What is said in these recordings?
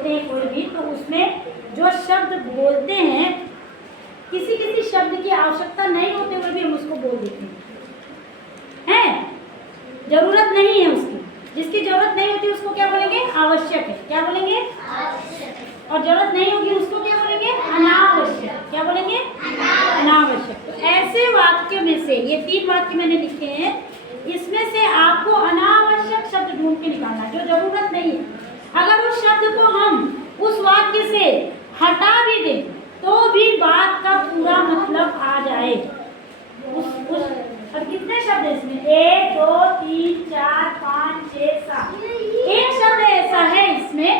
बोलते हैं कोई भी, तो उसमें जो शब्द बोलते हैं, किसी किसी शब्द की आवश्यकता नहीं होते हुए भी हम उसको बोल देते हैं, जरूरत नहीं है उसकी। जिसकी जरूरत नहीं होती उसको क्या बोलेंगे? आवश्यक है। क्या बोलेंगे? आवश्यक। और जरूरत नहीं होगी उसको क्या बोलेंगे? अनावश्यक। क्या बोलेंगे? अनावश्यक। तो ऐसे वाक्य में से, ये 3 वाक्य मैंने लिखे हैं, इसमें से आपको अनावश्यक शब्द ढूंढ के निकालना है, जो जरूरत नहीं है। अगर उस शब्द को हम उस वाक्य से हटा भी दें तो भी बात का पूरा मतलब आ जाए। और कितने शब्द है इसमें? 1 2 3 4 5 6 7। एक शब्द ऐसा है इसमें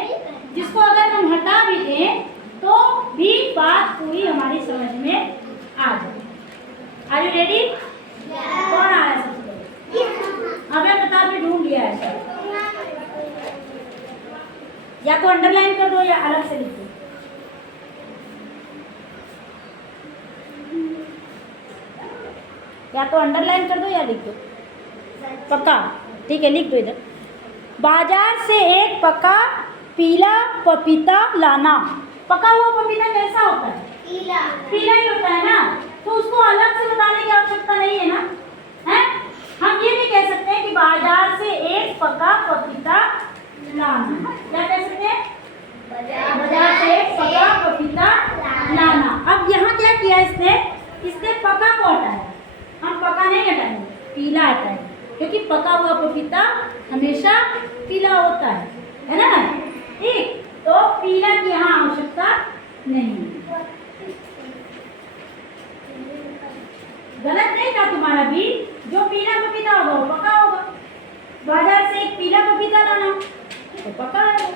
जिसको अगर हम हटा भी दें तो भी बात पूरी हमारी समझ में आ जाए। Are you ready? कौन आ रहा है सबसे पहले? अब बता भी ढूंढ लिया है, या तो अंडरलाइन कर दो या अलग से लिख दो। या तो अंडरलाइन कर दो या लिख दो। पक्का? ठीक है, लिख दो इधर। बाजार से एक पका पीला पपीता लाना। पका हुआ पपीता कैसा होता है? पीला। पीला ही होता है ना, तो उसको अलग से बताने की आवश्यकता नहीं है ना, है? हम ये भी कह सकते हैं कि बाजार से एक पका पपीता लाना। क्या कह सकते हैं? बाजार से एक पका पपीता लाना। अब यहाँ क्या किया इसने पका को हटाया। हम पका नहीं हटाएंगे, पीला हटाएंगे, क्योंकि पका हुआ पपीता हमेशा पीला होता है ना? ठीक, तो पीला की यहाँ आवश्यकता नहीं। गलत नहीं था तुम्हारा भी, जो पीला पपीता होगा वो पका होगा। बाजार से एक पीला पपीता लाना तो पका है,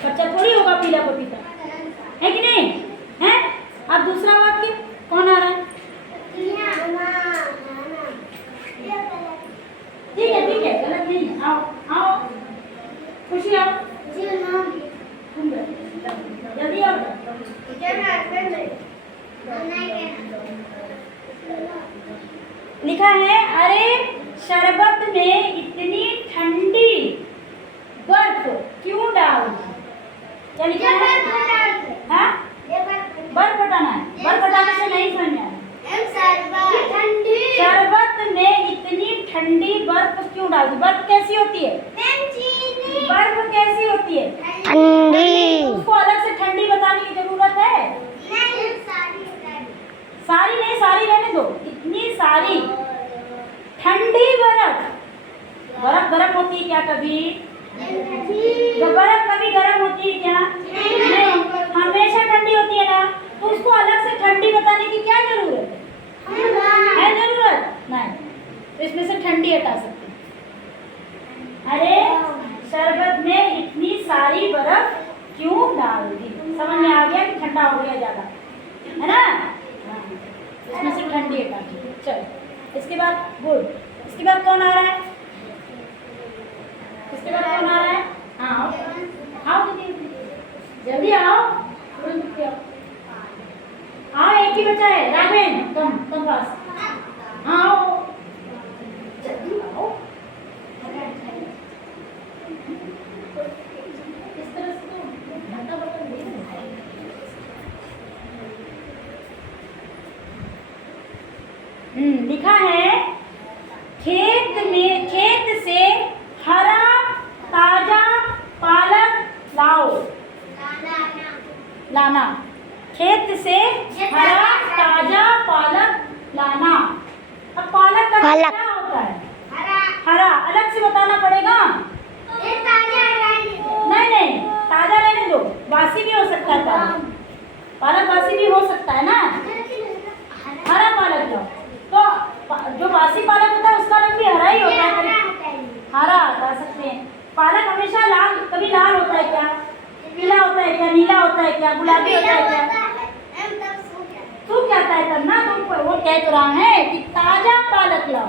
कच्चा थोड़ी होगा पीला पपीता, है कि नहीं? है? अब दूसरा वाक्य कौन आ रहा है? ठीक है, गलत नहीं है। आओ खुशी आओ, जल्दी आओ। लिखा है, अरे शरबत में इतनी ठंडी बर्फ क्यों डाल दी? क्या लिखा है? हाँ? बर्फ हटाना है। बर्फ हटाने से नहीं समझ में आया। शरबत में इतनी ठंडी बर्फ क्यों डाल दी? बर्फ कैसी होती है? बर्फ कैसी होती है? ठंडी। उसको अलग से ठंडी बताने की जरूरत है? सारी नहीं, सारी रहने दो। इतनी सारी ठंडी बर्फ। बर्फ गर्म होती है क्या कभी? बर्फ कभी गर्म होती है क्या? नहीं, हमेशा ठंडी होती है ना। तो उसको अलग से ठंडी बताने की क्या जरूरत है जरूरत नहीं। तो इसमें से ठंडी हटा सकते हैं। अरे शरबत में इतनी सारी बर्फ क्यों डाल दी? समझ में आ गया कि ठंडा हो गया ज्यादा, है ना? इसमें से ठंडी हटा दी। चलो, इसके बाद गुड। इसके बाद कौन आ रहा है? इसके बाद कौन आ रहा है? हाँ आओ दीदी, जल्दी आओ, तुरंत आओ। हाँ, एक ही बचा है। राघवेन, कम पास। हाँ आओ, जल्दी आओ। इस तरह से तो घंटा बर्तन नहीं है। लिखा है, खेत से हरा ताजा पालक लाओ। लाना। खेत से हरा ताजा पालक लाना। अब पालक का क्या होता है? हरा। अलग से बताना पड़ेगा। नहीं, ताजा रहने दो, बासी भी हो सकता है। पालक बासी भी हो सकता है ना। हरा पालक लाओ। तो जो बासी पालक होता है उसका रंग भी हरा ही होता है। हरा बता सकते हैं। पालक हमेशा लाल, कभी लाल होता है क्या? पीला होता है क्या? नीला होता है क्या? गुलाबी होता है क्या? सूख जाता है तब ना। तो वो कह तो रहा है कि ताजा पालक लाओ।